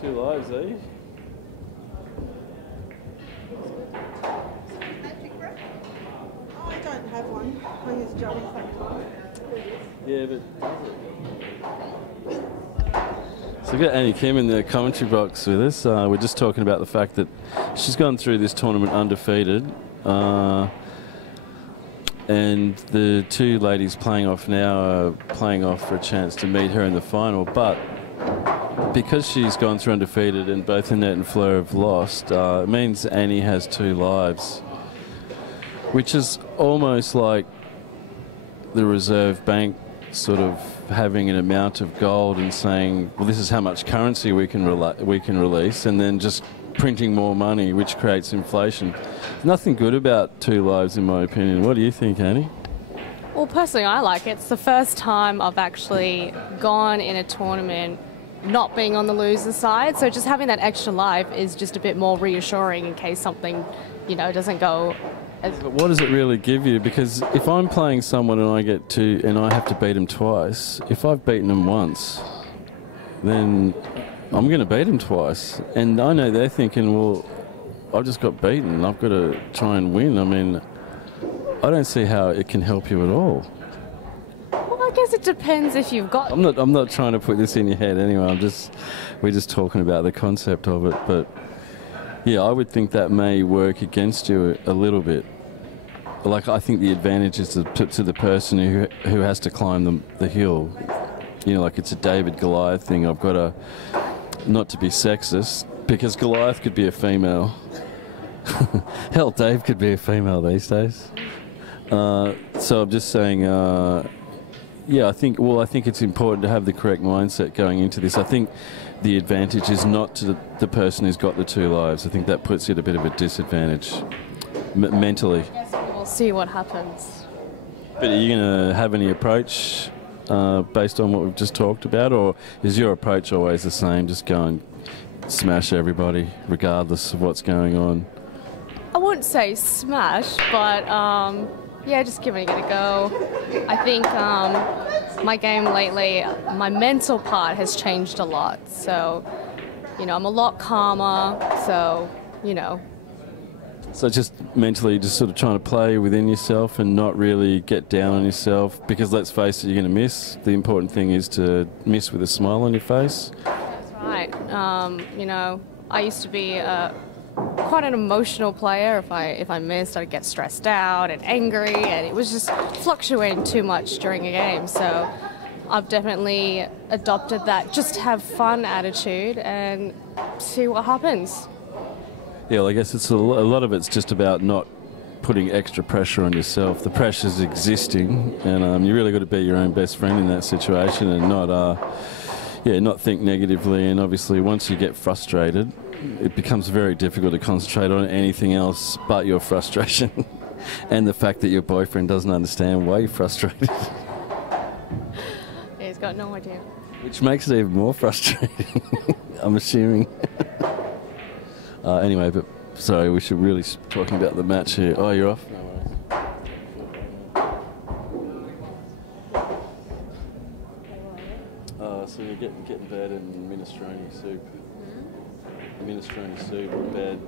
Two lives, eh? I don't have one. I use Joey's laptop. Yeah, but... So we've got Annie Kim in the commentary box with us. We're just talking about the fact that she's gone through this tournament undefeated. And the two ladies playing off now are playing off for a chance to meet her in the final. But because she's gone through undefeated and both Annette and Fleur have lost, it means Annie has two lives, which is almost like the Reserve Bank sort of having an amount of gold and saying, well, this is how much currency we can release, and then just printing more money, which creates inflation. There's nothing good about two lives, in my opinion. What do you think, Annie? Well, personally, I like it. It's the first time I've actually gone in a tournament not being on the loser side, so just having that extra life is just a bit more reassuring in case something, you know, doesn't go as... But what does it really give you? Because if I'm playing someone and I have to beat them twice, if I've beaten them once, then I'm going to beat them twice. And I know they're thinking, well, I've just got beaten, I've got to try and win. I mean, I don't see how it can help you at all. Well, I guess it depends if you've got... I'm not trying to put this in your head anyway. We're just talking about the concept of it. But yeah, I would think that may work against you a little bit. Like, I think the advantage is to the person who has to climb the hill. You know, like it's a David Goliath thing. I've got to, not to be sexist, because Goliath could be a female. Hell, Dave could be a female these days. So I'm just saying, yeah, I think it's important to have the correct mindset going into this. I think the advantage is not to the person who's got the two lives. I think that puts you at a bit of a disadvantage mentally. Yes, we'll see what happens. But are you going to have any approach based on what we've just talked about, or is your approach always the same, just go and smash everybody regardless of what's going on? I wouldn't say smash, but yeah, just giving it a go. I think my game lately, my mental part has changed a lot. So, you know, I'm a lot calmer, so, you know. So just mentally just sort of trying to play within yourself and not really get down on yourself, because let's face it, you're going to miss. The important thing is to miss with a smile on your face. That's right. You know, I used to be quite an emotional player. If I missed, I'd get stressed out and angry, and it was just fluctuating too much during a game. So I've definitely adopted that just have fun attitude and see what happens. Yeah, well, I guess it's a lot of it's just about not putting extra pressure on yourself. The pressure's existing, and you really got to be your own best friend in that situation and not think negatively. And obviously, once you get frustrated, it becomes very difficult to concentrate on anything else but your frustration and the fact that your boyfriend doesn't understand why you're frustrated. Yeah, he's got no idea. Which makes it even more frustrating, I'm assuming. Anyway, but sorry, we should really be talking about the match here. Oh, you're off? No worries. So you're getting bed and minestrone soup. Minestrone soup, bed,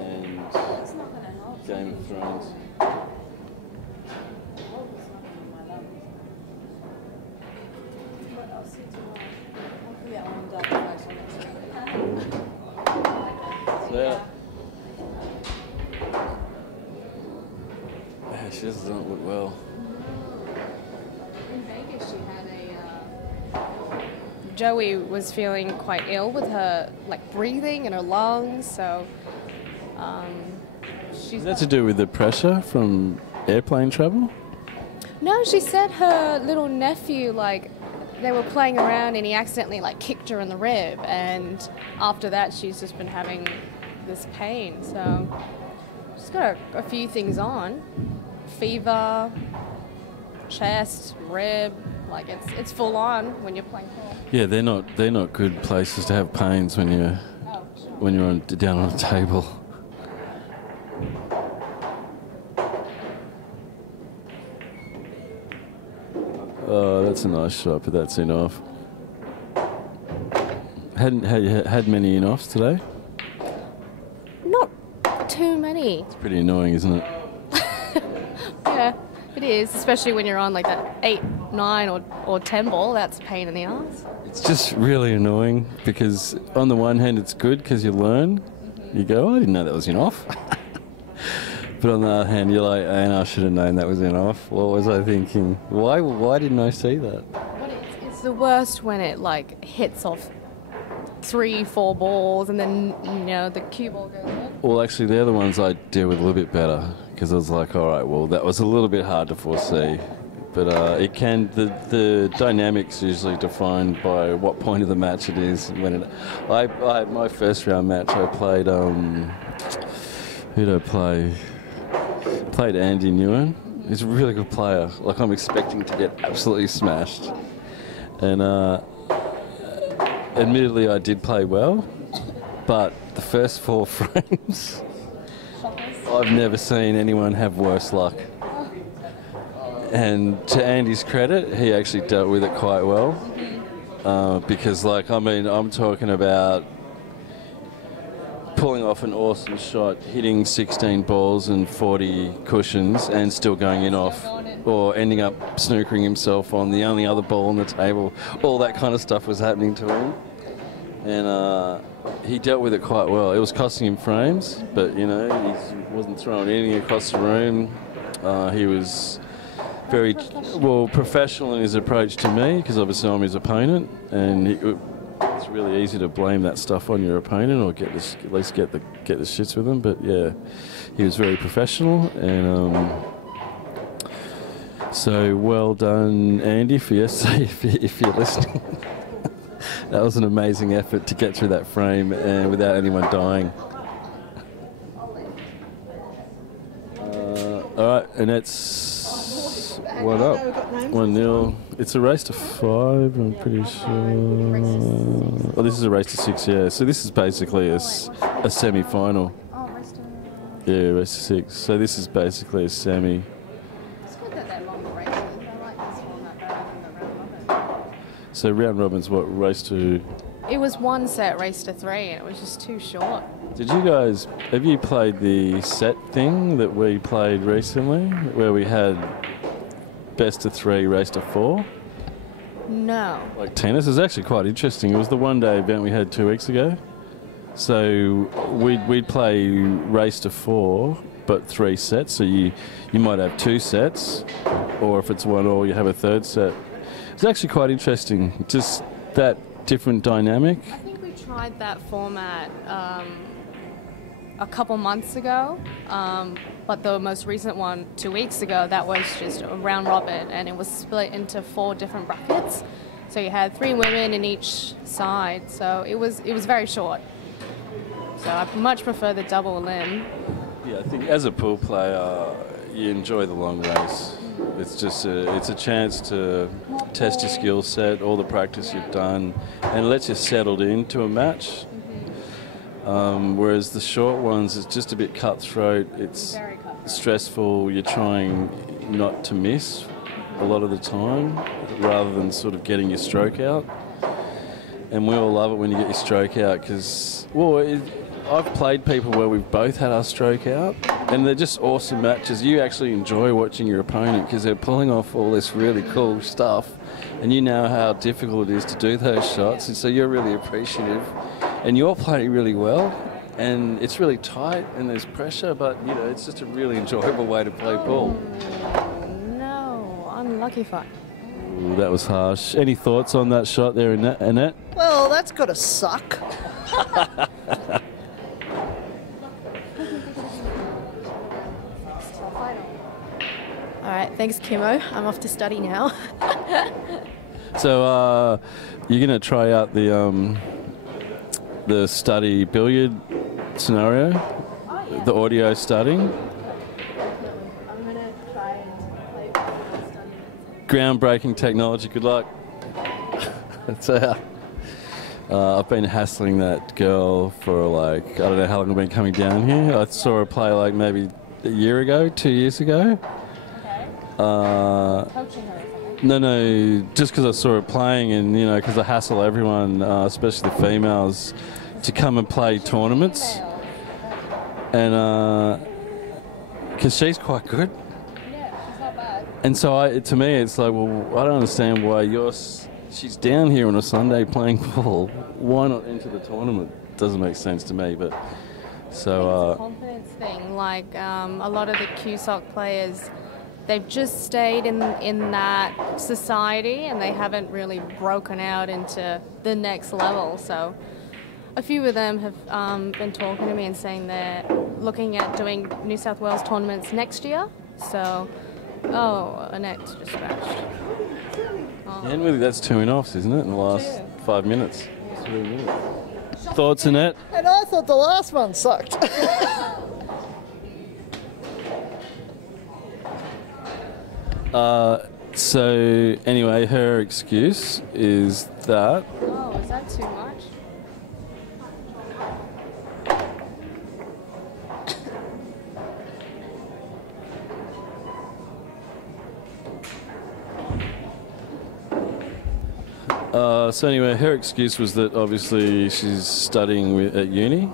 and Game of Thrones. Yeah. She doesn't look well. In Vegas, she had Joey was feeling quite ill with her, like, breathing and her lungs, so Is that to do with the pressure from airplane travel? No, she said her little nephew, like, they were playing around and he accidentally, like, kicked her in the rib, and after that she's just been having this pain, so she's got a few things on. Fever, chest, rib. Like it's full on when you're playing pool. Yeah, they're not good places to have pains when you're down on a table. Oh, that's a nice shot, but that's in off. Had many in offs today? Not too many. It's pretty annoying, isn't it? Yeah, it is, especially when you're on like that 8, 9 or 10 ball. That's a pain in the ass. It's just really annoying because on the one hand it's good because you learn. You go, oh, I didn't know that was in off. But on the other hand, you're like, and I should have known that was in off. What was I thinking? Why didn't I see that? But it's the worst when it like hits off 3, 4 balls and then the cue ball goes in. Well, actually, they're the ones I deal with a little bit better because I was like, all right, well, that was a little bit hard to foresee. But it can, the dynamics usually defined by what point of the match it is. I my first round match, I played, who did I play? Played Andy Nguyen. He's a really good player. Like, I'm expecting to get absolutely smashed. And admittedly, I did play well, but the first 4 frames, I've never seen anyone have worse luck. And to Andy's credit, he actually dealt with it quite well. Because, I'm talking about pulling off an awesome shot, hitting 16 balls and 40 cushions and still going in off, or ending up snookering himself on the only other ball on the table. All that kind of stuff was happening to him. And he dealt with it quite well. It was costing him frames, but, he wasn't throwing anything across the room. He was very professional in his approach to me, because obviously I'm his opponent, and it's really easy to blame that stuff on your opponent or at least get the shits with him. But yeah, he was very professional, and so well done, Andy, for yesterday. If you're listening, that was an amazing effort to get through that frame and without anyone dying. All right, and that's 1 up, 1-0. It's a race to 5, I'm pretty sure. Oh, this is a race to 6, yeah. So this is basically a semi-final. Oh, race to... Yeah, race to 6. So this is basically a semi. It's good that they're longer races. I like this format better than the round robin. So round robin's what, race to... It was 1 set, race to 3, and it was just too short. Have you played the set thing that we played recently, where we had best of 3, race to 4? No. Like tennis is actually quite interesting. It was the one-day event we had 2 weeks ago. So we'd play race to 4, but 3 sets. So you might have 2 sets, or if it's 1-1, you have a 3rd set. It's actually quite interesting. Just that different dynamic. I think we tried that format a couple months ago, but the most recent one 2 weeks ago, that was just a round robin, and it was split into 4 different brackets. So you had 3 women in each side, so it was very short. So I much prefer the double limb. Yeah, I think as a pool player, you enjoy the long race. It's just it's a chance to test your skill set, all the practice you've done, and it lets you settled into a match. Whereas the short ones, it's just a bit cutthroat. It's stressful. You're trying not to miss a lot of the time, rather than sort of getting your stroke out. And we all love it when you get your stroke out, because, I've played people where we've both had our stroke out, and they're just awesome matches. You actually enjoy watching your opponent because they're pulling off all this really cool stuff, and you know how difficult it is to do those shots, and so you're really appreciative. And you're playing really well, and it's really tight, and there's pressure, but, it's just a really enjoyable way to play pool. No, unlucky fuck. Ooh, that was harsh. Any thoughts on that shot there, Annette? Well, that's gotta suck. All right, thanks, Kimo. I'm off to study now. So you're going to try out the study billiard scenario, the audio studying. Definitely. I'm going to try and play study. groundbreaking technology. Good luck. So, I've been hassling that girl for like, I don't know how long I've been coming down here. I saw her play like maybe a year ago, 2 years ago. Okay. Coaching her or something? No, just because I saw her playing, and you know, because I hassle everyone, especially the females, to come and play tournaments. And because she's quite good. Yeah, she's not bad. And so to me, it's like, well, I don't understand why she's down here on a Sunday playing pool. Why not enter the tournament? Doesn't make sense to me, but so. It's a confidence thing. Like a lot of the QSOC players, they've just stayed in that society and they haven't really broken out into the next level. So a few of them have been talking to me and saying they're looking at doing New South Wales tournaments next year. So, Annette just scratched. Yeah, and really that's 2 in-offs, isn't it, in the last 5 minutes? 3 minutes. Thoughts, Annette? And I thought the last one sucked. So, anyway, her excuse is that... Oh, is that too much? So anyway, her excuse was that obviously she's studying at uni,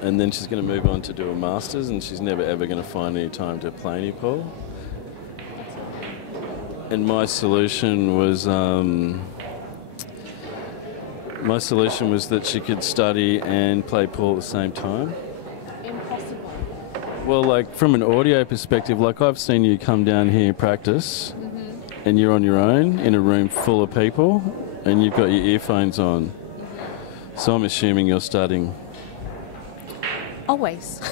and then she's going to move on to do a master's, and she's never ever going to find any time to play any pool. And my solution was that she could study and play pool at the same time. Impossible. Well, like from an audio perspective, like I've seen you come down here and practice, and you're on your own in a room full of people, and you've got your earphones on. So I'm assuming you're studying. Always.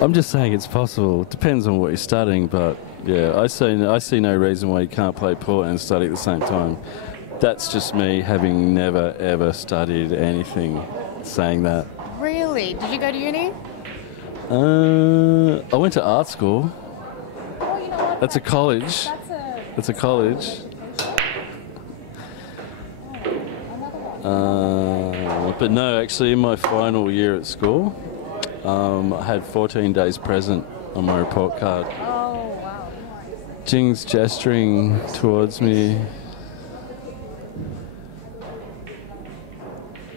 I'm just saying it's possible. It depends on what you're studying, but yeah, I see no reason why you can't play pool and study at the same time. That's just me having never ever studied anything, saying that. Really? Did you go to uni? I went to art school. Oh, you know what? That's a college. That's a college. But no, actually in my final year at school, I had 14 days present on my report card. Oh, wow. Jing's gesturing towards me.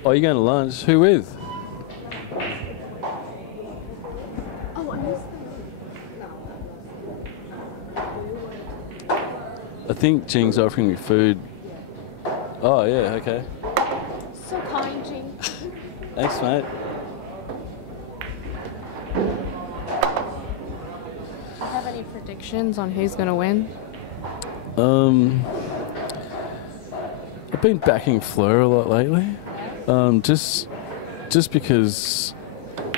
Oh, you're going to lunch? Who with? I think Jing's offering me food. Oh, yeah, okay. So kind, Jing. Thanks, mate. Do you have any predictions on who's going to win? I've been backing Fleur a lot lately. Just because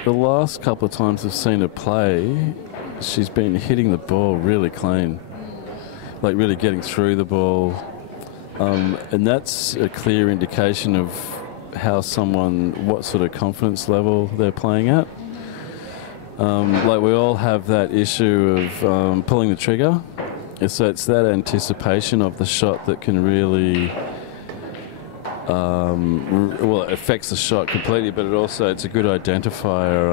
the last couple of times I've seen her play, she's been hitting the ball really clean. Like really getting through the ball. And that's a clear indication of what sort of confidence level they're playing at. Like we all have that issue of pulling the trigger. So it's that anticipation of the shot that can really, it affects the shot completely, but it's a good identifier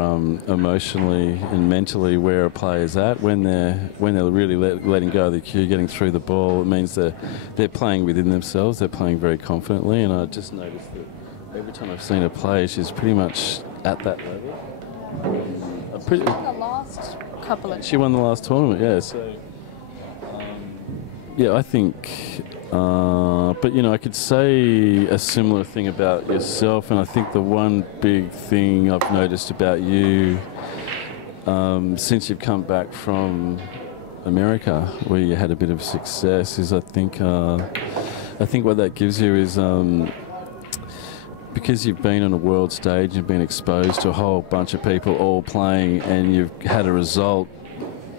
emotionally and mentally where a player's at when they're really letting go of the cue, getting through the ball. It means they're playing within themselves. They're playing very confidently, and I just noticed that every time I've seen her play, she's pretty much at that level. She won the last couple of. She won the last tournament, yeah. So, yeah, I think. But I could say a similar thing about yourself, and I think the one big thing I've noticed about you since you've come back from America, where you had a bit of success, is I think what that gives you is because you've been on a world stage and been exposed to a whole bunch of people all playing, and you've had a result,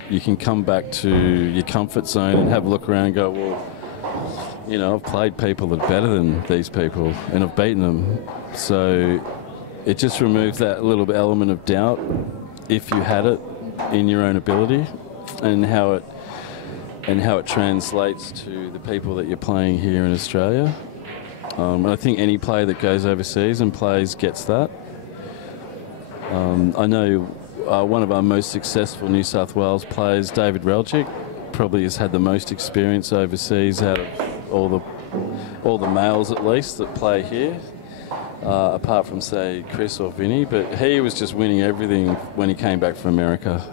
you can come back to your comfort zone and have a look around and go, well, I've played people that are better than these people, and I've beaten them. So it just removes that little bit element of doubt, if you had it, in your own ability, and how and how it translates to the people that you're playing here in Australia. And I think any player that goes overseas and plays gets that. I know one of our most successful New South Wales players, David Relchick, probably has had the most experience overseas out of all the males at least that play here, apart from say Chris or Vinny. But he was just winning everything when he came back from America.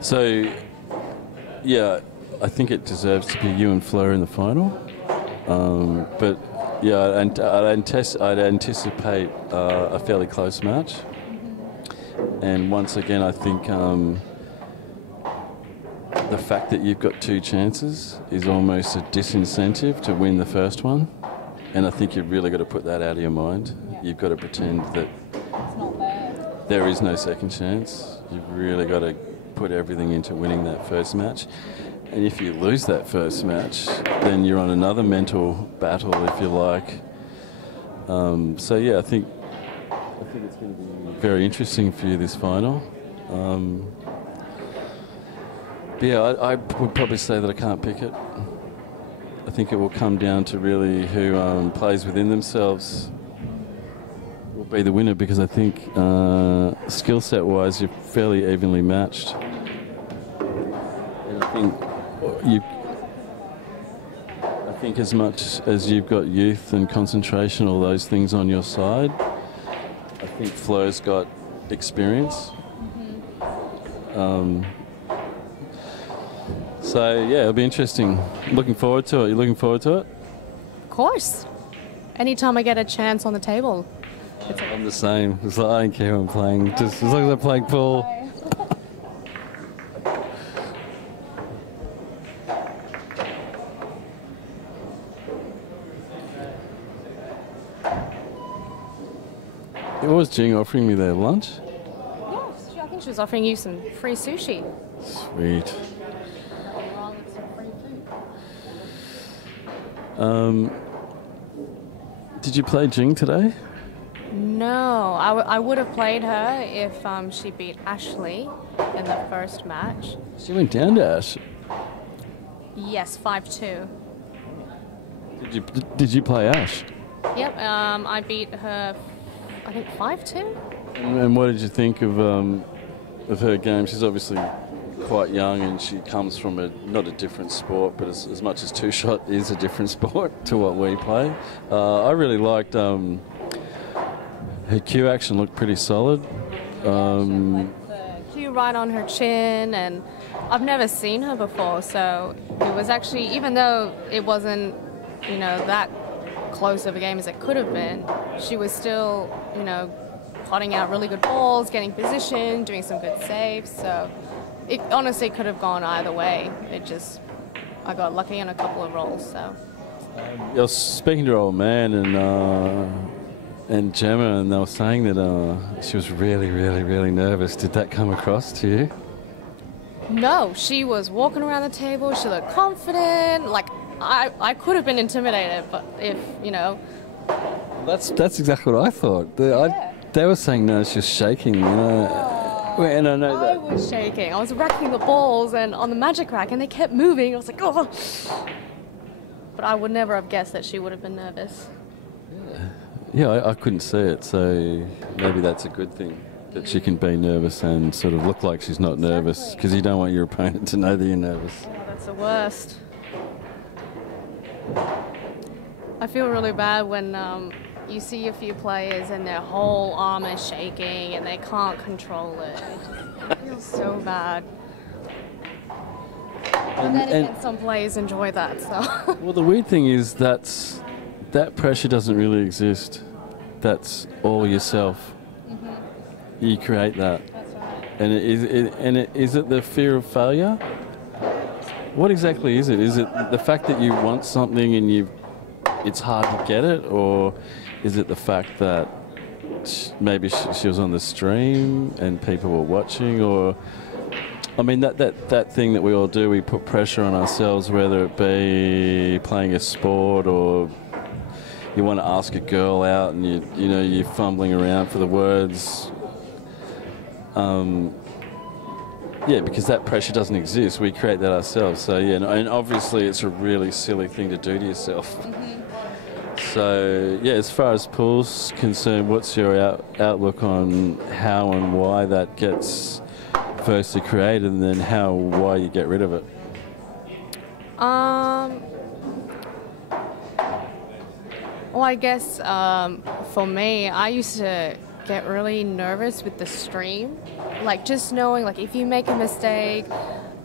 So, yeah, I think it deserves to be you and Fleur in the final. But yeah, and I'd anticipate a fairly close match. And once again, I think the fact that you've got 2 chances is almost a disincentive to win the first one. And I think you've really got to put that out of your mind. You've got to pretend that there is no second chance. You've really got to put everything into winning that first match. And if you lose that first match, then you're on another mental battle, if you like. So yeah, I think it's going to be very interesting for you this final. But yeah, I would probably say that I can't pick it. I think it will come down to really who plays within themselves will be the winner, because I think skill set wise you're fairly evenly matched. And I think as much as you've got youth and concentration, all those things on your side, I think Fleur's got experience. So yeah, it'll be interesting. Looking forward to it. You looking forward to it? Of course. Anytime I get a chance on the table. I'm the same. It's like I don't care who I'm playing. Just as long as I'm playing pool. What was Jing offering me there? Lunch? Yeah, I think she was offering you some free sushi. Sweet. Did you play Jing today? No, I would have played her if she beat Ashley in the first match. She went down to Ash. Yes, 5-2. Did you play Ash? Yep, I beat her, I think 5-2. And what did you think of her game? She's obviously quite young, and she comes from not a different sport, but as much as two-shot is a different sport to what we play. I really liked her cue action, looked pretty solid. The cue right on her chin, and I've never seen her before, so it was actually, even though it wasn't, that close of a game as it could have been, she was still, potting out really good balls, getting position, doing some good saves, so it honestly could have gone either way. I got lucky on a couple of rolls, so. I was speaking to her old man and Gemma, and they were saying that she was really, really, really nervous. Did that come across to you? No, she was walking around the table. She looked confident. Like, I could have been intimidated, but if. That's exactly what I thought. They were saying no, she was shaking. And I know that. I was shaking. I was racking the balls and on the magic rack, and they kept moving. I was like, oh. But I would never have guessed that she would have been nervous. Yeah, I couldn't see it, so maybe that's a good thing, that she can be nervous and sort of look like she's not nervous, because you don't want your opponent to know that you're nervous. Oh, that's the worst. I feel really bad when you see a few players and their whole arm is shaking and they can't control it. It feels so bad. But then again, some players enjoy that, so. Well, the weird thing is that pressure doesn't really exist. That's all yourself. Mm-hmm. You create that. That's right. And is it the fear of failure? What exactly is it? Is it the fact that you want something and it's hard to get it, or is it the fact that maybe she was on the stream and people were watching, or I mean that thing that we all do, we put pressure on ourselves, whether it be playing a sport or you want to ask a girl out and you're fumbling around for the words. Yeah, because that pressure doesn't exist. We create that ourselves. So, yeah, and obviously it's a really silly thing to do to yourself. So, yeah, as far as pool's concerned, what's your outlook on how and why that gets firstly created, and then why you get rid of it? Well, I guess for me, I used to get really nervous with the stream. Like, just knowing, like, if you make a mistake,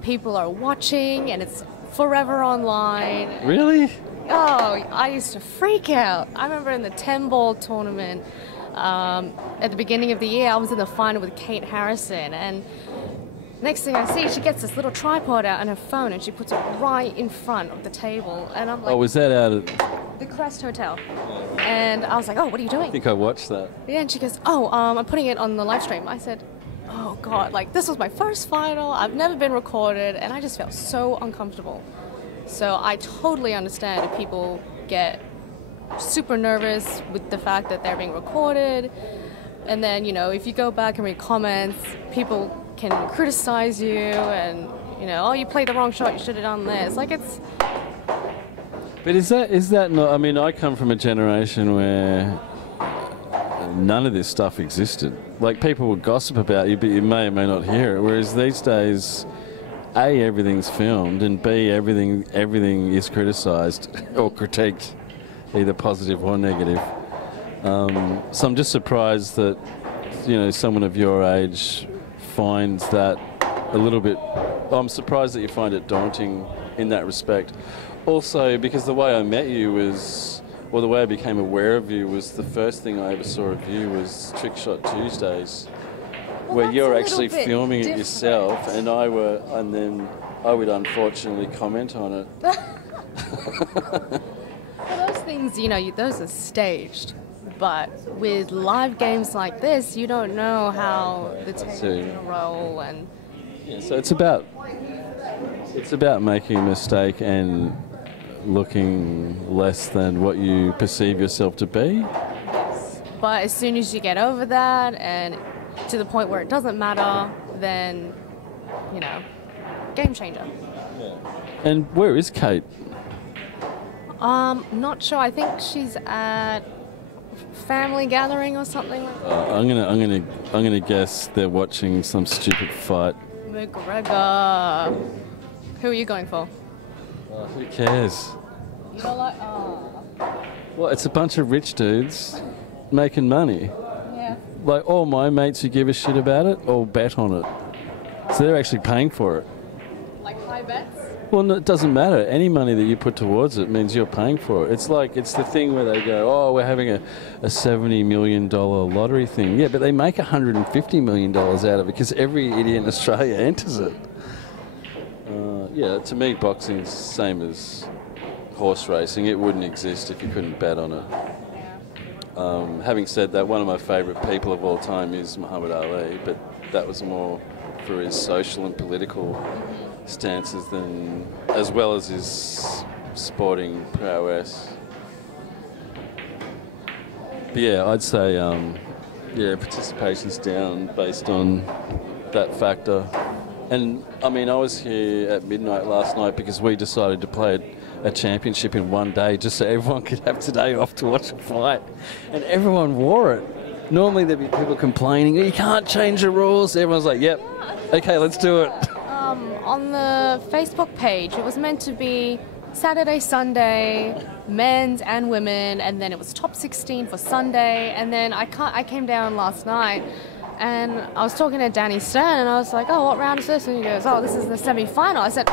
people are watching and it's forever online. Really? Oh, I used to freak out. I remember in the 10-ball tournament at the beginning of the year, I was in the final with Kate Harrison, and next thing I see, she gets this little tripod out on her phone and she puts it right in front of the table. And I'm like, Oh, was that out at the Crest Hotel? And I was like, oh, what are you doing? I think I watched that. Yeah, and she goes, oh, I'm putting it on the live stream. I said, oh, God, like, this was my first final. I've never been recorded, and I just felt so uncomfortable. So I totally understand if people get super nervous with the fact that they're being recorded. And then, you know, if you go back and read comments, people can criticize you and, you know, oh, you played the wrong shot, you should have done this. Like, it's... But is that not... I mean, I come from a generation where none of this stuff existed. Like, people would gossip about you, but you may or may not hear it. Whereas these days, A, everything's filmed, and B, everything is criticised or critiqued, either positive or negative. So I'm just surprised that, you know, someone of your age finds that a little bit... I'm surprised that you find it daunting in that respect. Also, because the way I met you was... Well, the way I became aware of you was the first thing I ever saw of you was Trick Shot Tuesdays, where you're actually filming it yourself, and then I would unfortunately comment on it. Well, those things, you know, those are staged. But with live games like this, you don't know how the table's going to roll. And yeah, so it's about making a mistake and looking less than what you perceive yourself to be. Yes. But as soon as you get over that and to the point where it doesn't matter, then, you know, game changer. Yeah. And where is Kate? Not sure. I think she's at family gathering or something like that. I'm gonna guess they're watching some stupid fight. McGregor. Who are you going for? Who cares? You don't like... Oh. Well, it's a bunch of rich dudes making money. Yeah. Like, all my mates who give a shit about it all bet on it. So they're actually paying for it. Like high bets? Well, no, it doesn't matter. Any money that you put towards it means you're paying for it. It's the thing where they go, oh, we're having a $70 million lottery thing. Yeah, but they make $150 million out of it because every idiot in Australia enters it. Yeah, to me, boxing's the same as horse racing. It wouldn't exist if you couldn't bet on it. Having said that, one of my favourite people of all time is Muhammad Ali, but that was more for his social and political stances as well as his sporting prowess. But yeah, I'd say participation's down based on that factor. And I mean, I was here at midnight last night because we decided to play a championship in one day just so everyone could have today off to watch a fight. And everyone wore it. Normally there'd be people complaining, you can't change the rules. Everyone's like, yep, okay, let's do it. On the Facebook page, it was meant to be Saturday, Sunday, men's and women, and then it was top 16 for Sunday. And then I came down last night and I was talking to Danny Stern and I was like, oh, what round is this? And he goes, oh, this is the semi-final. I said,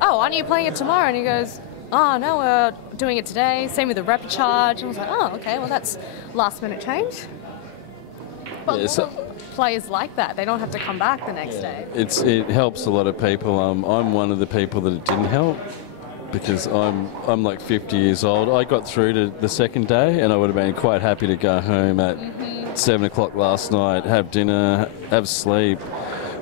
oh, aren't you playing it tomorrow? And he goes, oh, no, we're doing it today. Same with the rep charge. And I was like, oh, okay, well, that's last minute change. But yeah, players like that, they don't have to come back the next day. It helps a lot of people. I'm one of the people that it didn't help because I'm like 50 years old. I got through to the second day and I would have been quite happy to go home at 7 o'clock last night, have dinner, have sleep,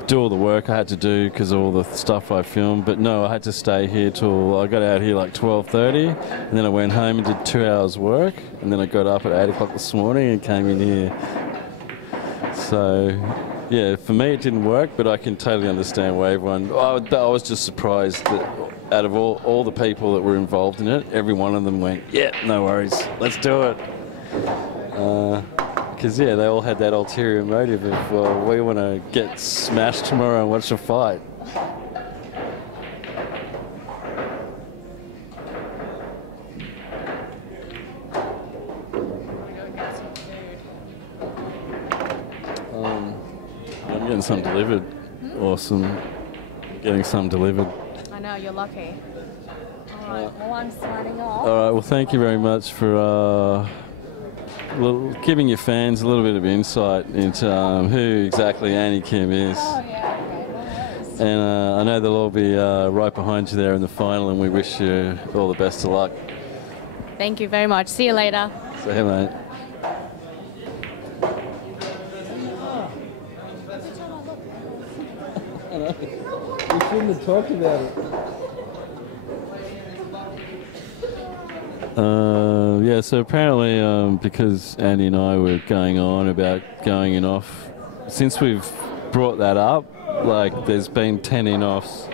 do all the work I had to do because of all the stuff I filmed. But no, I had to stay here till I got out here like 12:30 and then I went home and did 2 hours work and then I got up at 8 o'clock this morning and came in here. So, Yeah, for me it didn't work, but I can totally understand Wave One. I was just surprised that out of all the people that were involved in it, every one of them went, yeah, no worries, let's do it. Because, yeah, they all had that ulterior motive of, well, we want to get smashed tomorrow and watch a fight. I'm getting some delivered. Awesome. Getting some delivered. I know, you're lucky. All right, well, I'm signing off. All right, well, thank you very much for giving your fans a little bit of insight into who exactly Annie Kim is. Oh, yeah, okay, no worries. And I know they'll all be right behind you there in the final, and we wish you all the best of luck. Thank you very much. See you later. So, hey, mate. We shouldn't have talked about it. Yeah, so apparently because Andy and I were going on about going in off, since we've brought that up, like there's been 10 in-offs.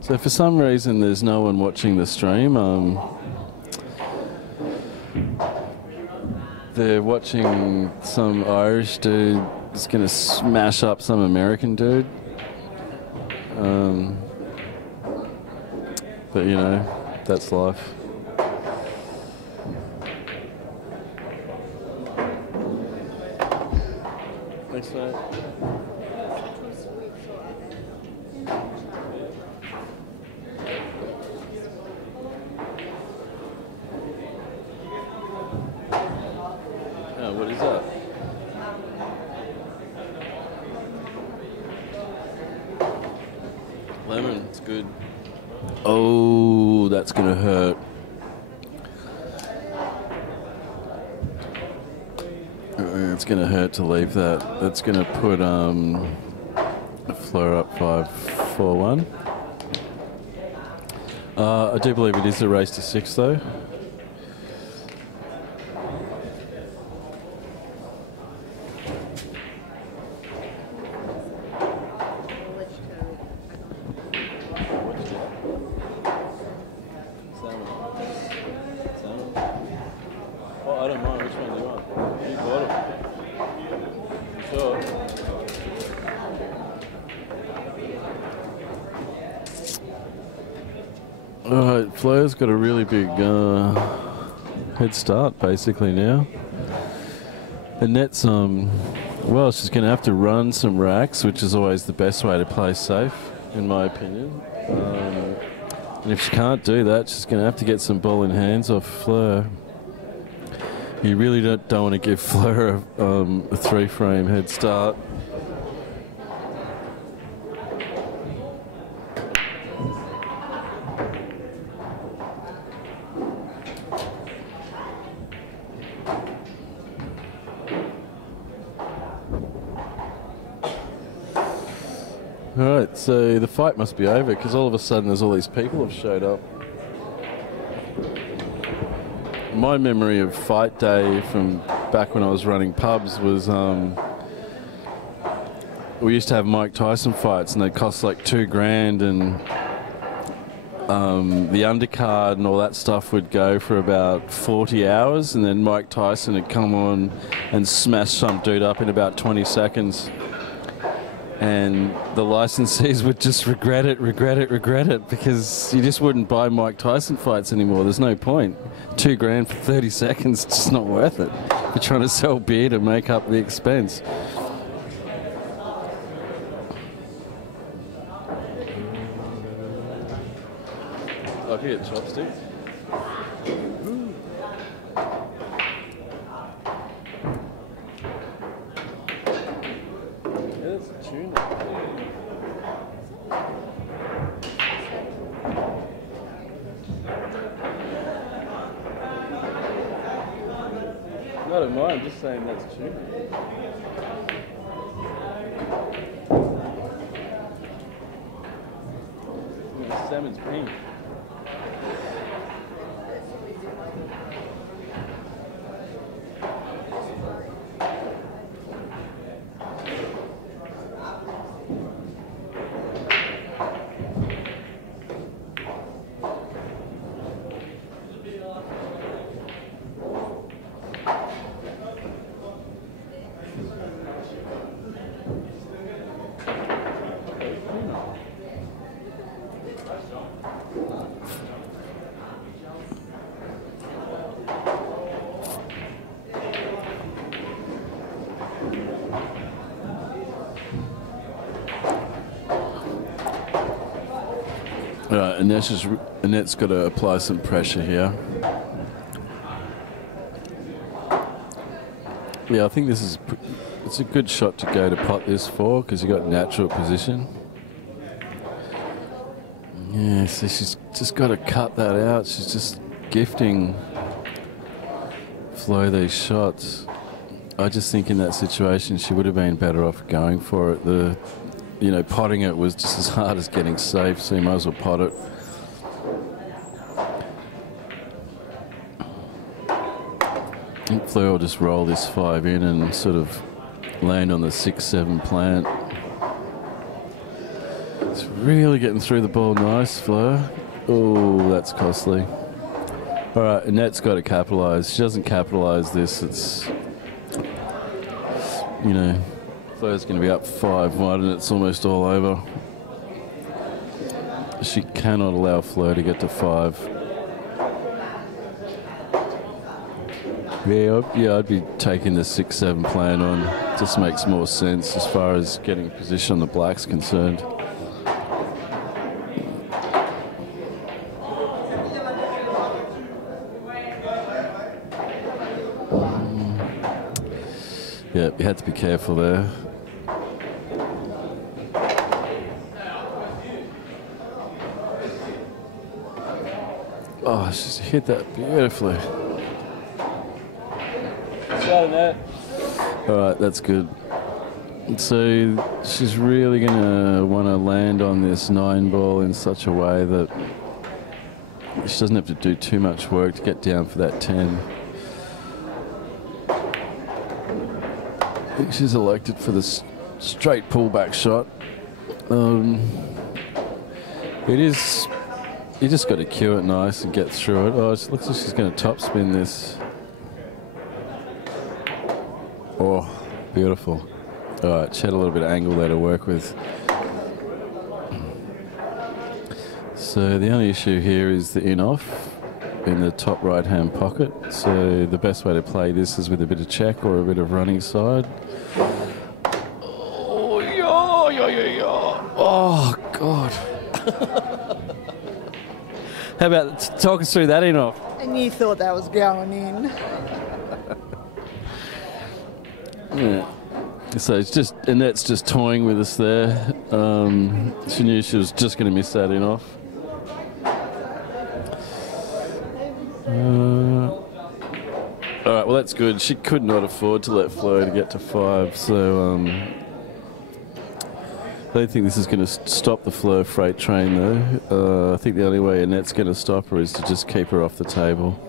So for some reason there's no one watching the stream. They're watching some Irish dude that's going to smash up some American dude. But you know, that's life. Thanks, mate. What is that? Lemon, it's good. Oh, that's gonna hurt. It's gonna hurt to leave that. That's gonna put Fleur up 5-4-1. I do believe it is a race to 6 though. Alright, Fleur's got a really big head start basically now. Annette's, well, she's going to have to run some racks, which is always the best way to play safe, in my opinion. And if she can't do that, she's going to have to get some ball in hands off Fleur. You really don't want to give Fleur a 3-frame head start. Alright, so the fight must be over because all of a sudden there's all these people have showed up. My memory of fight day from back when I was running pubs was we used to have Mike Tyson fights and they cost like $2,000 and the undercard and all that stuff would go for about 40 hours and then Mike Tyson would come on and smash some dude up in about 20 seconds. And the licensees would just regret it because you just wouldn't buy Mike Tyson fights anymore. There's no point. $2,000 for 30 seconds, it's just not worth it. You're trying to sell beer to make up the expense. I could get chopsticks. I don't mind, I'm just saying that's true. diamond's pink. Right, Annette's got to apply some pressure here. Yeah, I think it's a good shot to go to pot this for because you got natural position. Yeah, so she's just got to cut that out. She's just gifting Fleur these shots. I just think in that situation she would have been better off going for it. Potting it was just as hard as getting safe, so you might as well pot it. I think Fleur will just roll this 5 in and sort of land on the 6-7 plant. It's really getting through the ball nice, Fleur. Oh, that's costly. All right, Annette's got to capitalise. She doesn't capitalise this, it's, Fleur's going to be up 5-1 and it's almost all over. She cannot allow Fleur to get to 5. Yeah, I'd be taking the 6-7 plan on. Just makes more sense as far as getting position on the black's concerned. Yeah, you had to be careful there. Oh, she's hit that beautifully. All right, that's good. So she's really going to want to land on this 9 ball in such a way that she doesn't have to do too much work to get down for that 10. I think she's elected for the straight pullback shot. It is, you just got to cue it nice and get through it. Oh, it looks like she's going to top spin this. Oh, beautiful. All right, she had a little bit of angle there to work with. So the only issue here is the in-off in the top right-hand pocket. So the best way to play this is with a bit of check or a bit of running side. Oh, oh God. How about talk us through that in-off? And you thought that was going in. Yeah. So it's just, Annette's just toying with us there. She knew she was just going to miss that in-off. All right, well, that's good. She could not afford to let Fleur to get to 5, so I don't think this is going to stop the Fleur freight train, though. I think the only way Annette's going to stop her is to just keep her off the table.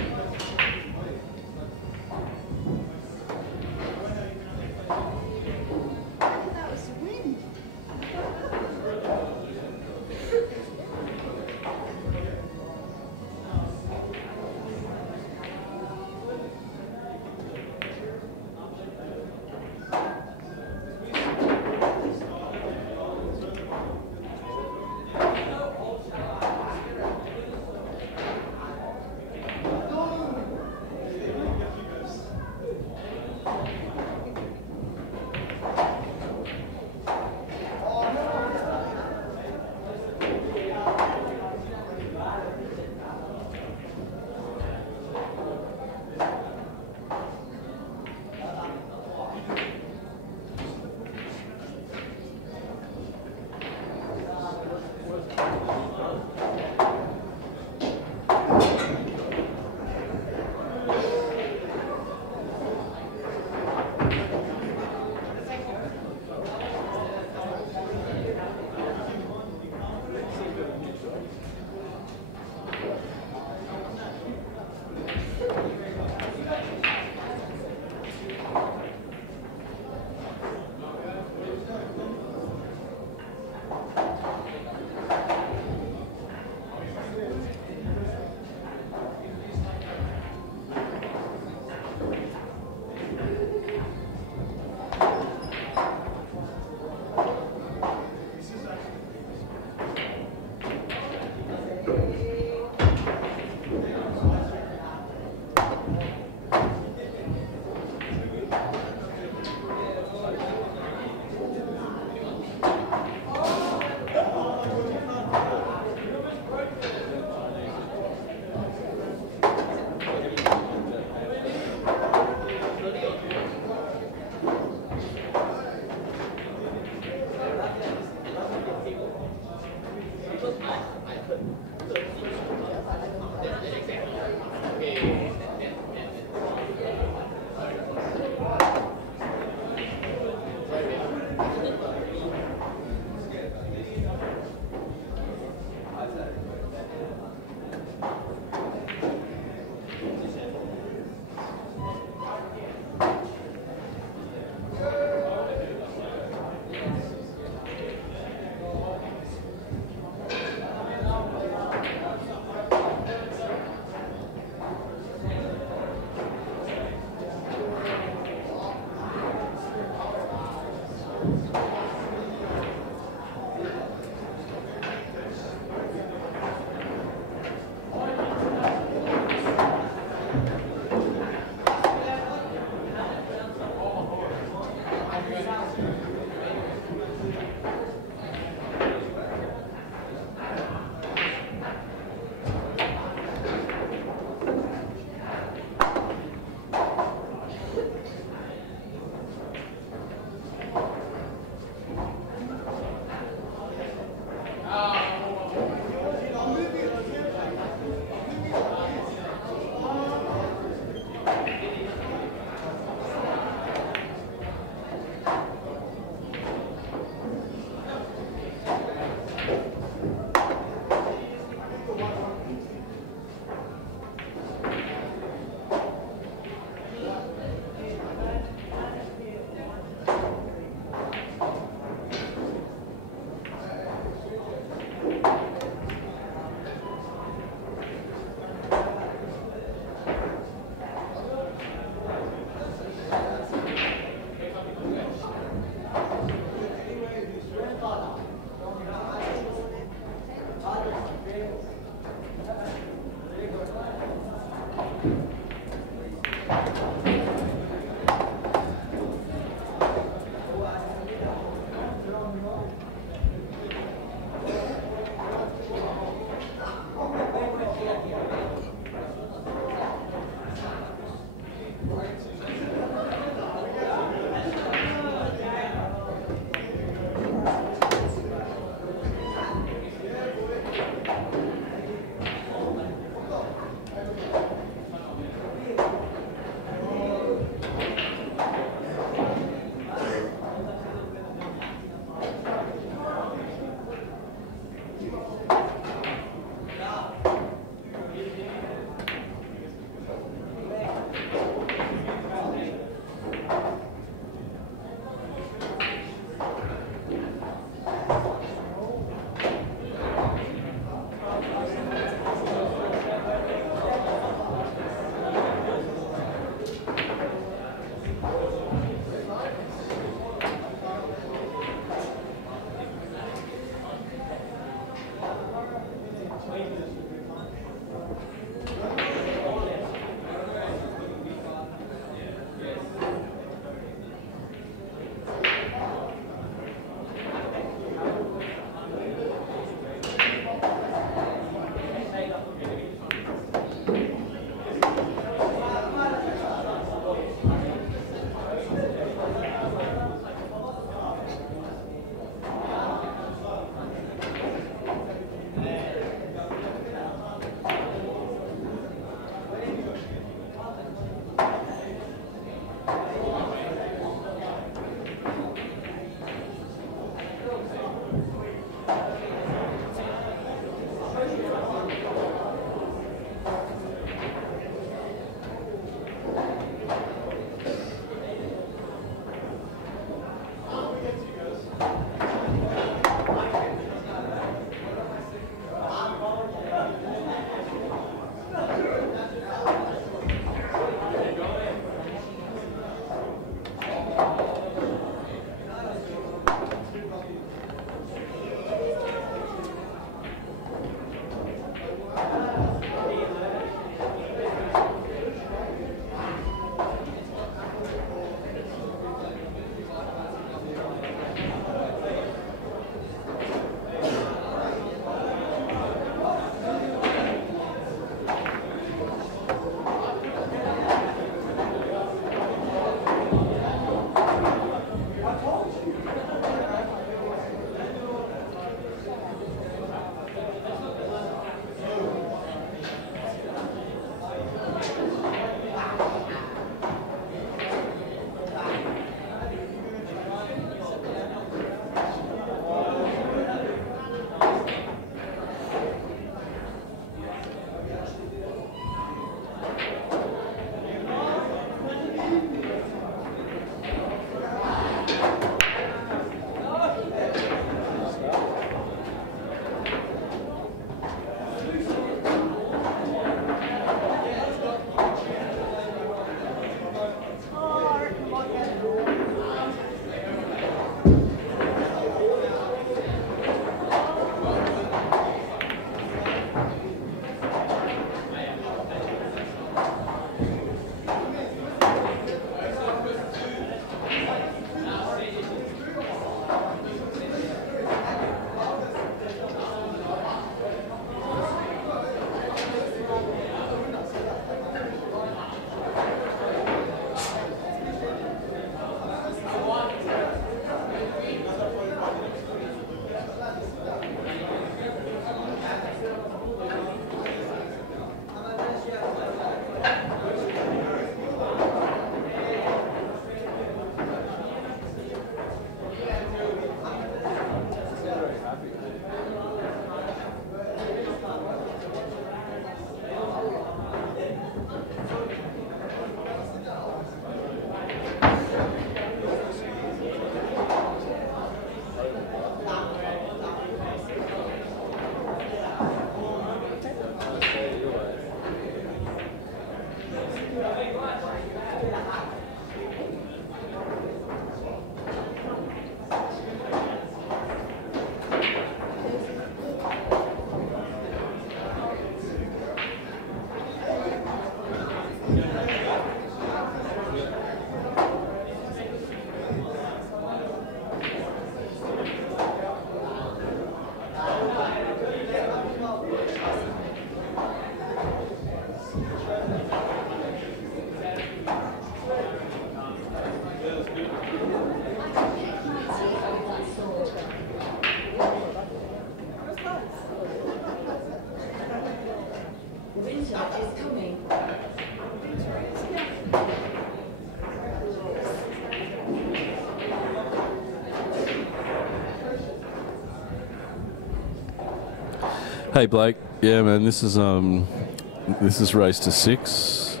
Hey Blake, yeah man, this is race to 6.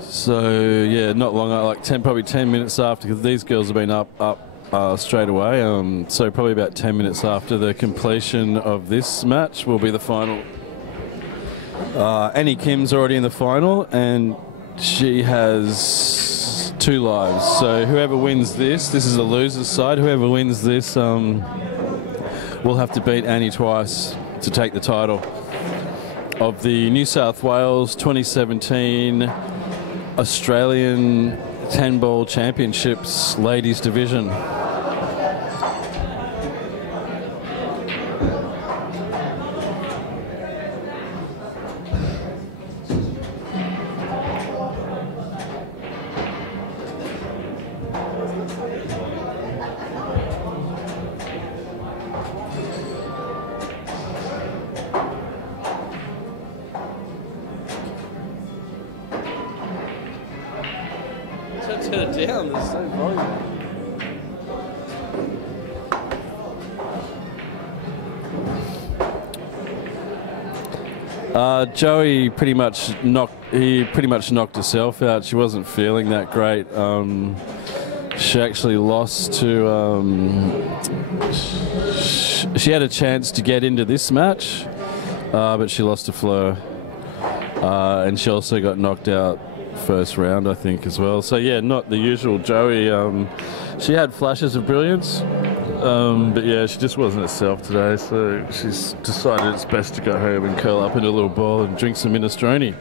So yeah, not long, like probably 10 minutes after, because these girls have been up straight away. So probably about 10 minutes after the completion of this match will be the final. Annie Kim's already in the final, and she has 2 lives. So whoever wins this is the loser's side. Whoever wins this will have to beat Annie twice to take the title of the New South Wales 2017 Australian 10-ball Championships Ladies Division. Turn it down, there's so volume. Joey pretty much knocked herself out. She wasn't feeling that great. She actually lost to. She had a chance to get into this match, but she lost to Fleur, and she also got knocked out first round, I think, as well. So yeah, not the usual Joey. She had flashes of brilliance, but yeah, she just wasn't herself today. So she's decided it's best to go home and curl up in a little ball and drink some minestrone.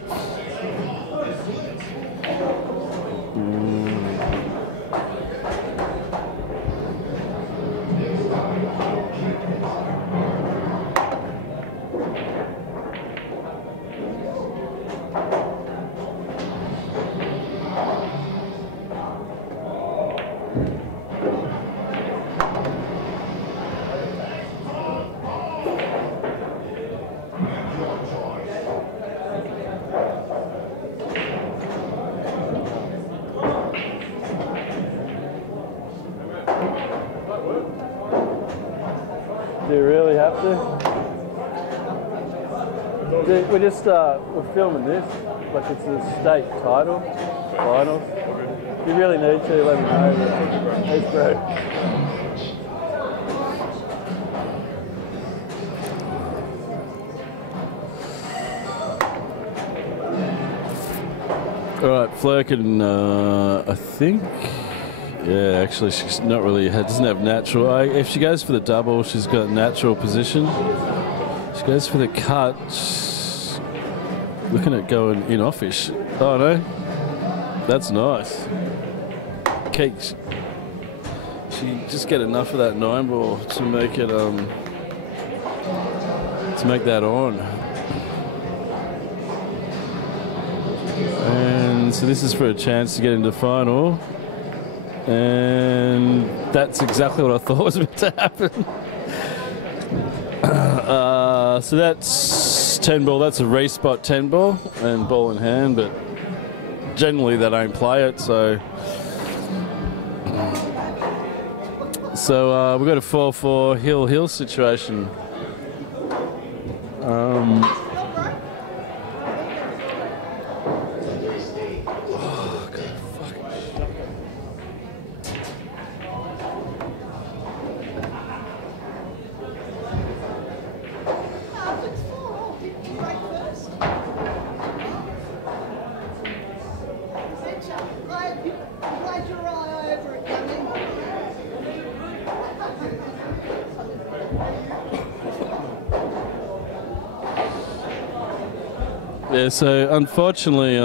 Do you really have to? We're filming this, like it's a state title, finals. If you really need to, let me know. Thanks, bro. All right, Fleur can, I think. Yeah, actually, she's not really, doesn't have natural. If she goes for the double, she's got natural position. She goes for the cut. She's looking at going in offish. Oh no, that's nice. Cakes. She just get enough of that 9 ball to make it to make that on. And so this is for a chance to get into final. And that's exactly what I thought was about to happen. So that's 10 ball. That's a respot 10 ball and ball in hand, but generally they don't play it. So we've got a 4-4 hill situation. Yeah, so unfortunately,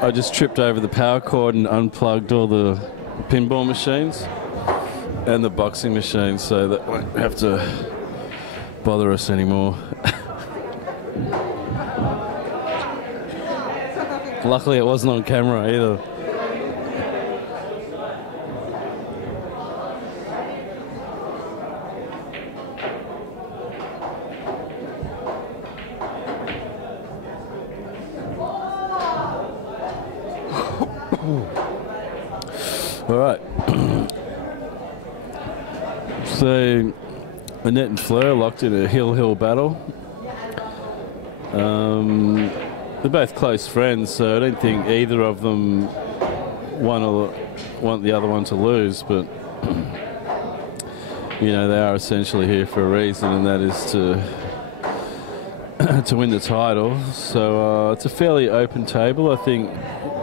I just tripped over the power cord and unplugged all the pinball machines and the boxing machines, so that won't have to bother us anymore. Luckily, it wasn't on camera either. All right. So Annette and Fleur locked in a hill battle. They're both close friends, so I don't think either of them want the other one to lose, but you know, they are essentially here for a reason, and that is to win the title. So it's a fairly open table. I think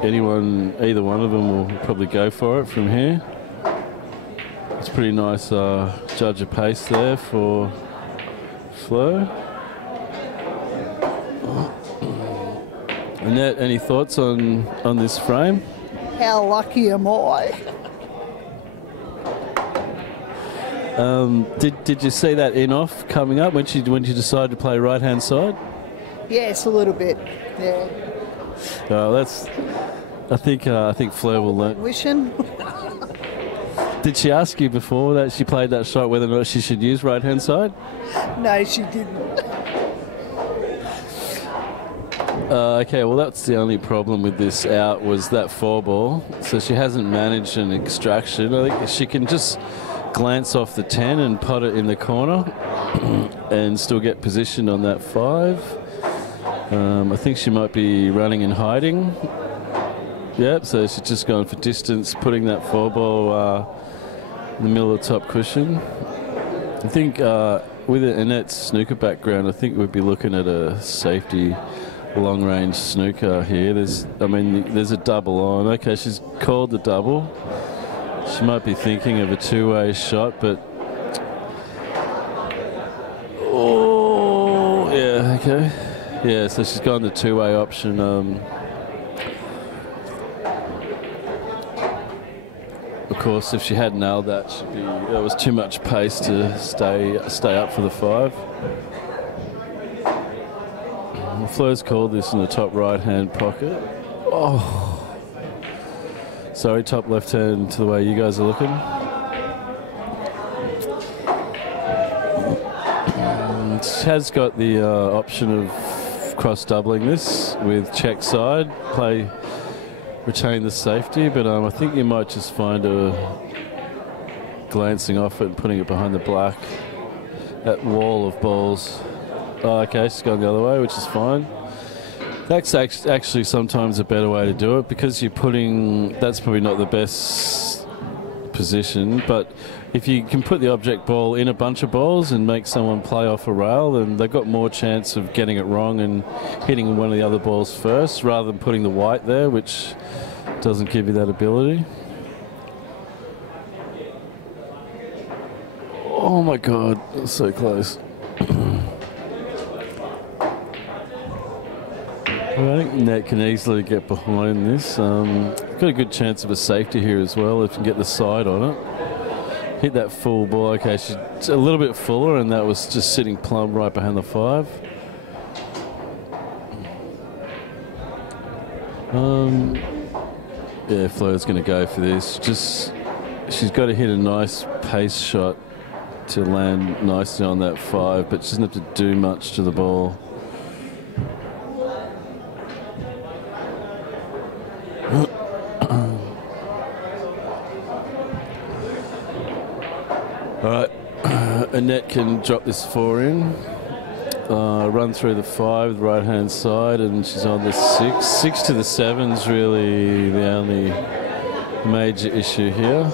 either one of them will probably go for it from here. It's pretty nice judge of pace there for Fleur. Annette, any thoughts on this frame? How lucky am I? Did you see that in-off coming up when you decided to play right-hand side? Yes, a little bit. Yeah. I think Fleur will learn. Wishing. Did she ask you before that she played that shot whether or not she should use right-hand side? No, she didn't. Okay, well that's the only problem with this out was that 4-ball. So she hasn't managed an extraction. I think she can just glance off the 10 and pot it in the corner and still get positioned on that 5. I think she might be running and hiding. Yep, so she's just going for distance, putting that 4-ball in the middle of the top cushion. I think with Annette's snooker background, I think we'd be looking at a safety long-range snooker here. There's a double on. Okay, she's called the double. She might be thinking of a two-way shot, but oh, yeah, okay, yeah. So she's gone the two-way option. Of course, if she had nailed that, that was too much pace to stay up for the 5. Fleur's called this in the top right-hand pocket. Oh, sorry, top left-hand to the way you guys are looking. She has got the option of cross-doubling this with check side, retain the safety, but I think you might just find her glancing off it and putting it behind the black. That wall of balls. Oh, okay, she's gone the other way, which is fine. That's actually sometimes a better way to do it because you're that's probably not the best position, but if you can put the object ball in a bunch of balls and make someone play off a rail, then they've got more chance of getting it wrong and hitting one of the other balls first rather than putting the white there, which doesn't give you that ability. Oh my God, that's so close. I think Annette can easily get behind this. Got a good chance of a safety here as well if you can get the side on it. Hit that full ball. Okay, she's a little bit fuller, and that was just sitting plumb right behind the 5. Yeah, Fleur's going to go for this. She's got to hit a nice pace shot to land nicely on that 5, but she doesn't have to do much to the ball. All right, Annette can drop this 4 in, run through the 5 right-hand side, and she's on the 6. 6 to the 7's really the only major issue here.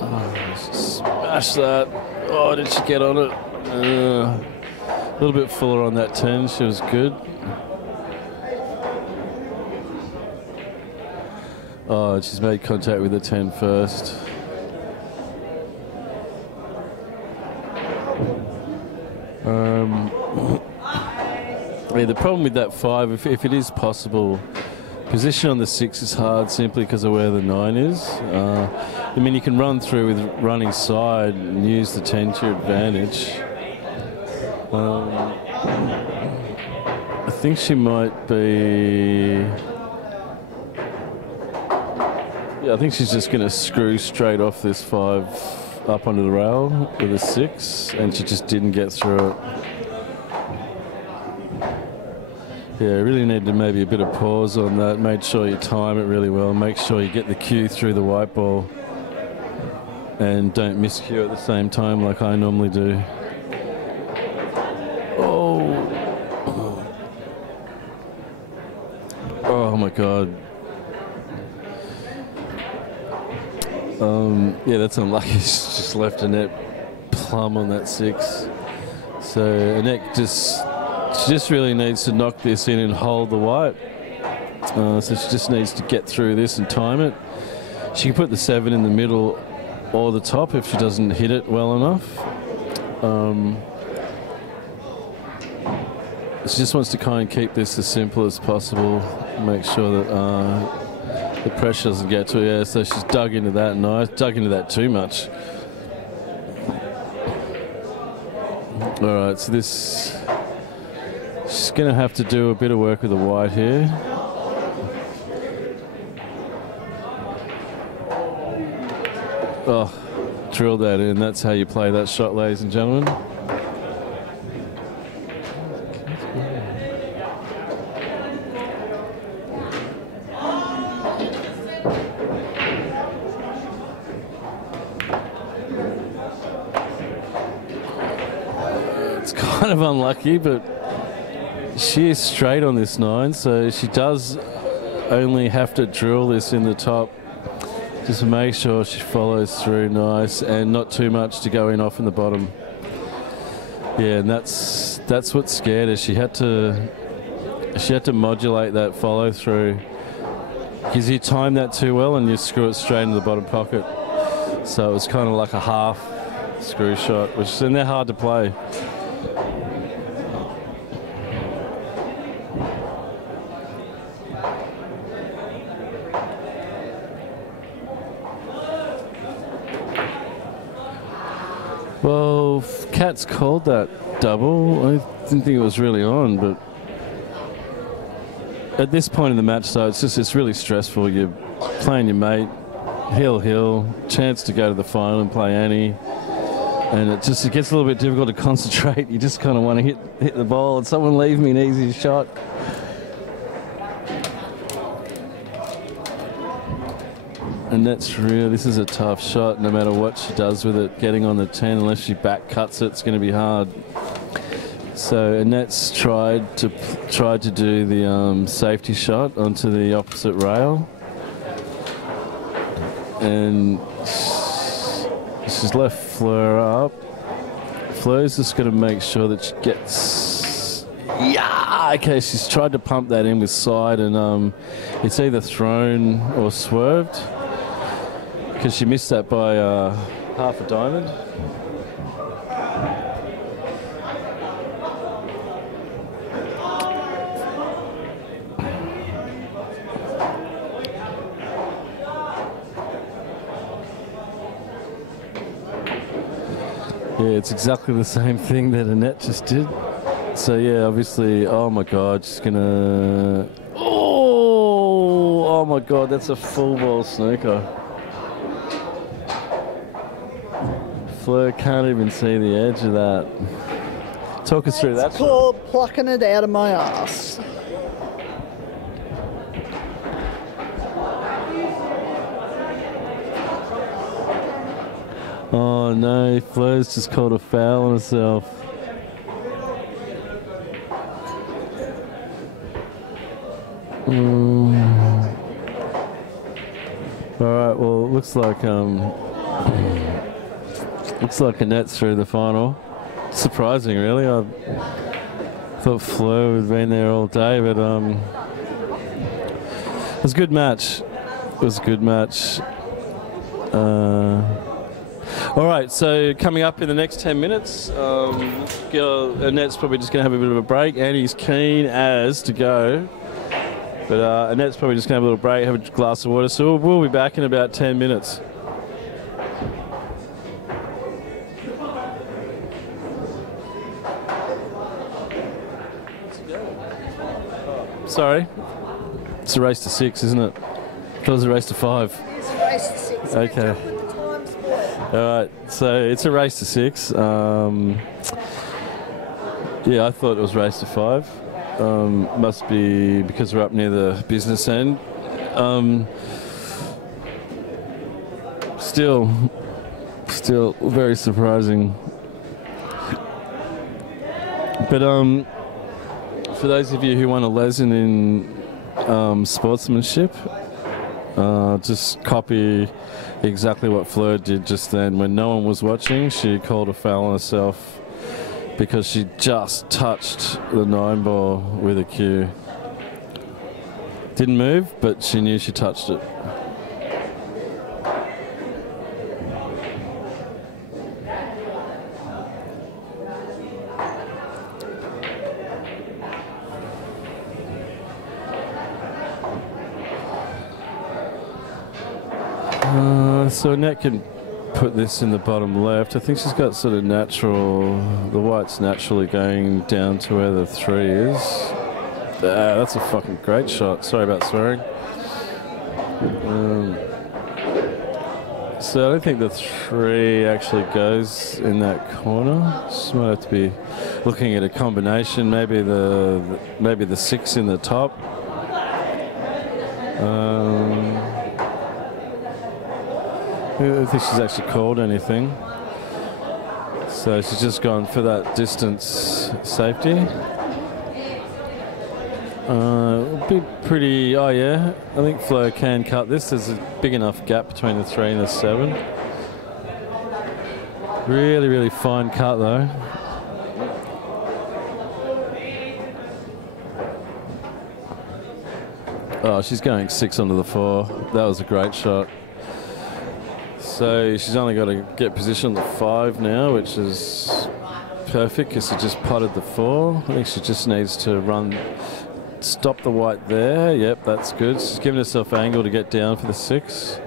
Oh, smash that. Oh, did she get on it? A little bit fuller on that 10. She was good. Oh, she's made contact with the 10 first. Yeah, the problem with that 5, if it is possible, position on the 6 is hard simply because of where the 9 is. I mean, you can run through with running side and use the 10 to your advantage. I think she might be... Yeah, I think she's just going to screw straight off this 5 up onto the rail with a 6, and she just didn't get through it. Yeah, really need to maybe a bit of pause on that. Make sure you time it really well. Make sure you get the cue through the white ball. And don't miscue at the same time like I normally do. Oh my God. Yeah, that's unlucky. She's just left Annette plumb on that 6. So Annette she just really needs to knock this in and hold the white. So she just needs to get through this and time it. She can put the 7 in the middle or the top if she doesn't hit it well enough. She just wants to kind of keep this as simple as possible. Make sure that the pressure doesn't get to her. Yeah, so she's dug into that nice. Dug into that too much. All right, so this... She's going to have to do a bit of work with the white here. Oh, drill that in. That's how you play that shot, ladies and gentlemen. It's kind of unlucky, but she is straight on this 9, so she does only have to drill this in the top. Just make sure she follows through nice and not too much to go in off in the bottom. Yeah, and that's what scared her. She had to modulate that follow through because you time that too well and you screw it straight into the bottom pocket. So it was kind of like a half screw shot, and they're hard to play. Well, Kat's called that double. I didn't think it was really on, but at this point in the match, though, it's really stressful. You're playing your mate, hill, chance to go to the final and play Annie, and it gets a little bit difficult to concentrate. You just kind of want to hit the ball and someone leave me an easy shot. And this is a tough shot no matter what she does with it. Getting on the 10, unless she back cuts it, it's going to be hard. So Annette's tried to do the safety shot onto the opposite rail. And she's left Fleur up. Fleur's just going to make sure that she gets... Yeah! Okay, she's tried to pump that in with side, and it's either thrown or swerved. Because she missed that by half a diamond. Yeah, it's exactly the same thing that Annette just did. So yeah, obviously, oh my God, she's gonna... Oh my God, that's a full ball snooker. Fleur can't even see the edge of that. Talk us through that. It's called plucking it out of my ass. Oh no, Fleur's just called a foul on herself. Alright, well it looks like Annette's through the final. Surprising, really. I thought Fleur would have been there all day, but it was a good match. All right, so coming up in the next 10 minutes, Annette's probably just going to have a bit of a break. Annie's keen as to go, but Annette's probably just going to have a little break, have a glass of water. So we'll be back in about 10 minutes. Sorry, it's a race to 6, isn't it? I thought it was a race to 5. It's a race to 6. Okay. All right, so it's a race to 6. Yeah, I thought it was race to 5. Must be because we're up near the business end. Still very surprising. But for those of you who want a lesson in sportsmanship, just copy exactly what Fleur did just then. When no one was watching, she called a foul on herself because she just touched the 9 ball with a cue. Didn't move, but she knew she touched it. So Annette can put this in the bottom left. I think she's got sort of natural, the white's naturally going down to where the 3 is. That's a fucking great shot. Sorry about swearing. So I don't think the 3 actually goes in that corner. Just might have to be looking at a combination. Maybe the 6 in the top. I don't think she's actually called anything. So she's just gone for that distance safety. It'll be pretty, oh yeah, I think Fleur can cut this. There's a big enough gap between the 3 and the 7. Really, really fine cut though. Oh, she's going 6 onto the 4. That was a great shot. So she's only got to get position on the 5 now, which is perfect because she just potted the 4. I think she just needs to run, stop the white there. Yep, that's good. She's giving herself angle to get down for the 6.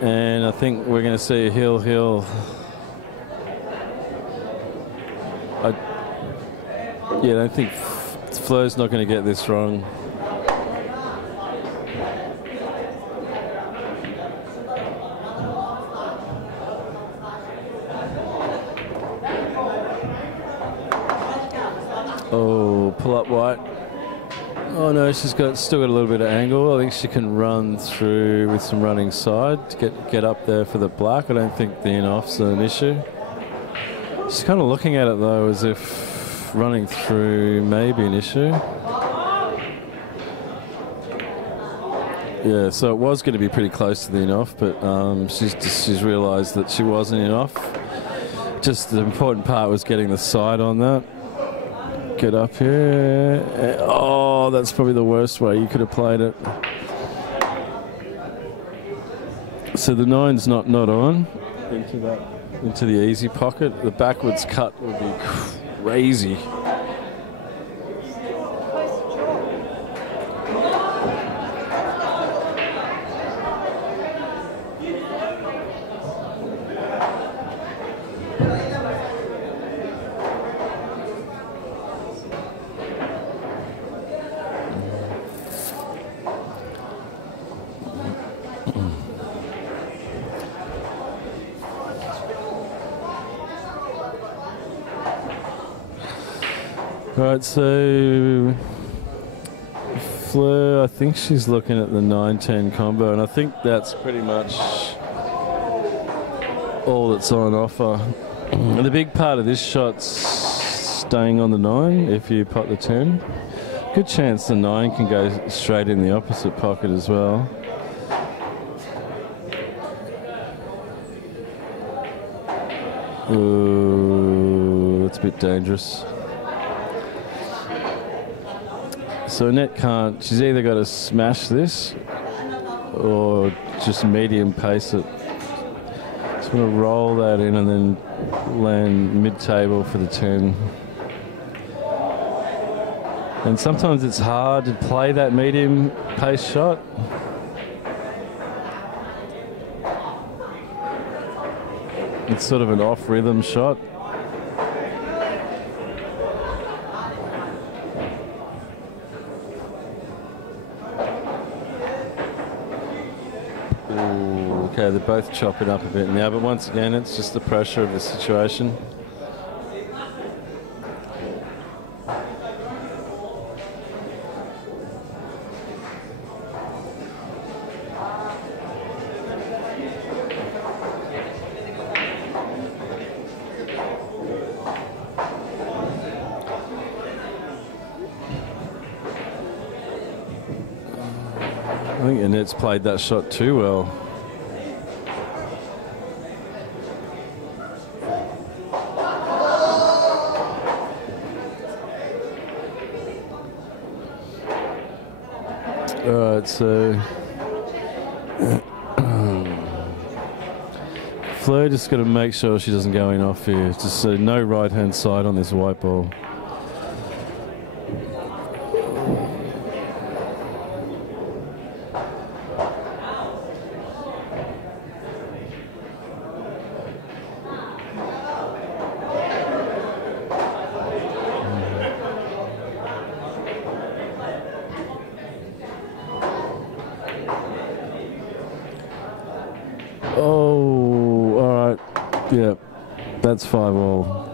And I think we're going to see a heel. I don't think Fleur's not going to get this wrong. Oh, pull up white. Oh no, she's still got a little bit of angle. I think she can run through with some running side to get up there for the black. I don't think the in-off's an issue. She's kind of looking at it though as if running through may be an issue. Yeah, so it was going to be pretty close to the in-off, but she's realised that she wasn't in-off. Just the important part was getting the side on that. Get up here. Oh, that's probably the worst way you could have played it. So the 9's not on into the easy pocket. The backwards cut would be crazy. Right, so Fleur, I think she's looking at the 9-10 combo, and I think that's pretty much all that's on offer. And the big part of this shot's staying on the 9 if you pot the 10. Good chance the 9 can go straight in the opposite pocket as well. Ooh, that's a bit dangerous. So Annette can't, she's either got to smash this or just medium pace it. Just going to roll that in and then land mid-table for the 10. And sometimes it's hard to play that medium pace shot. It's sort of an off-rhythm shot. Okay, they're both chopping up a bit now, but once again, it's just the pressure of the situation. I think Annette's played that shot too well. Alright, so Fleur just got to make sure she doesn't go in off here. Just no right hand side on this white ball. Oh, all right. Yeah, that's 5-all.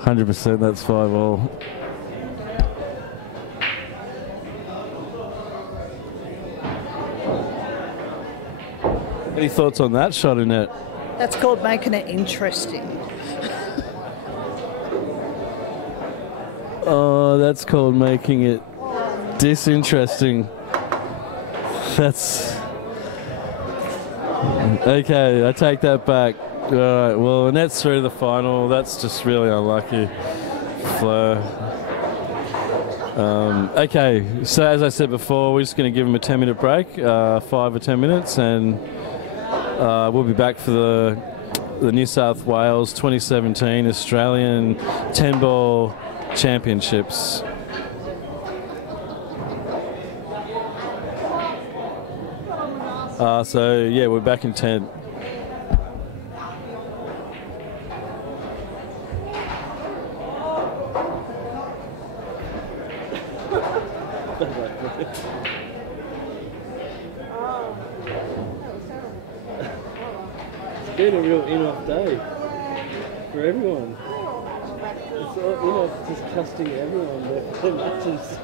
100% that's 5-all. Any thoughts on that shot, Annette? That's called making it interesting. Oh, that's called making it disinteresting. That's... Okay, I take that back. All right, well, Annette's through the final. That's just really unlucky, Fleur. Okay, so as I said before, we're just going to give him a 10-minute break, 5 or 10 minutes, and we'll be back for the New South Wales 2017 Australian 10-ball Championships. So yeah, we're back in 10. It's been a real in-off day for everyone. It's all in-off, just trusting everyone their matches.